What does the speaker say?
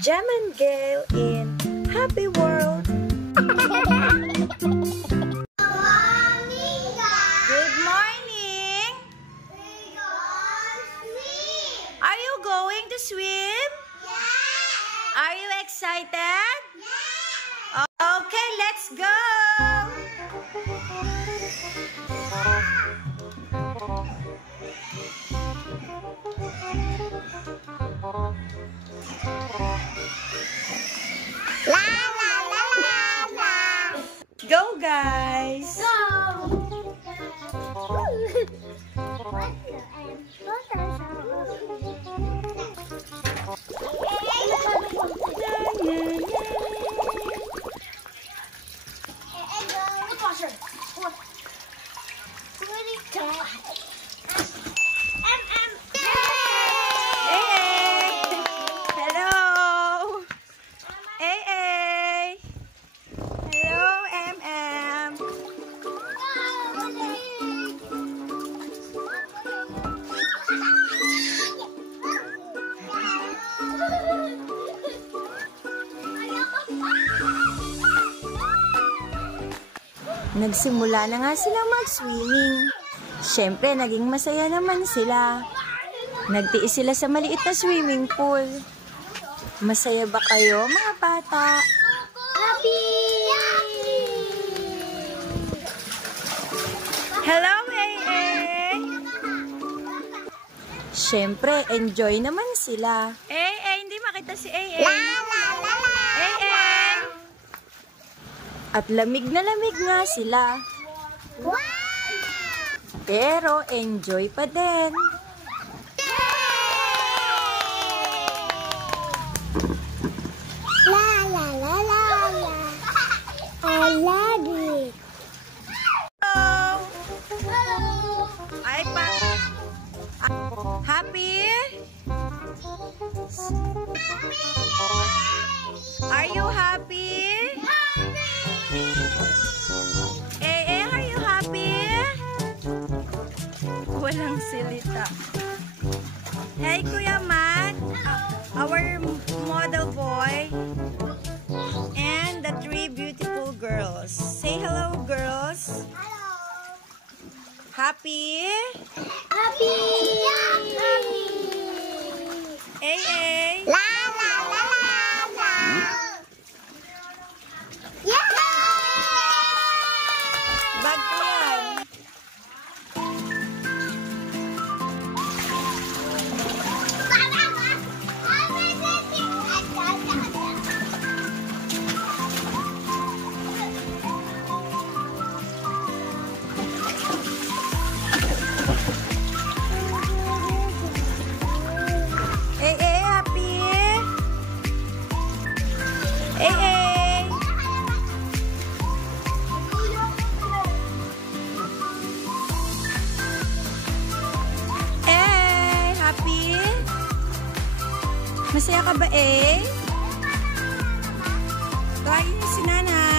Jem and Gail in Happy World. Good morning! Are you going to swim? Are you excited? Okay, let's go! La la la la la. Go, guys! Go. Nagsimula na nga silang mag-swimming. Siyempre, naging masaya naman sila. Nagtiis sila sa maliit na swimming pool. Masaya ba kayo, mga bata? Happy! Hello, AA! Siyempre, enjoy naman sila. Hindi makita si AA. La la la la. At lamig na lamig nga sila. Wow! Pero enjoy pa din. La la la la la. I love it. Hello! Hello. Ay pa. Happy? Are you happy? Are you happy? Walang silita. Hey, Kuya Matt, our model boy, and the 3 beautiful girls. Say hello, girls. Hello. Happy? Happy. Happy. AA? La la la la la. Yeah. Bag ko yan. Happy? Happy? Masaya ka ba, Tawagin niyo si Nanay.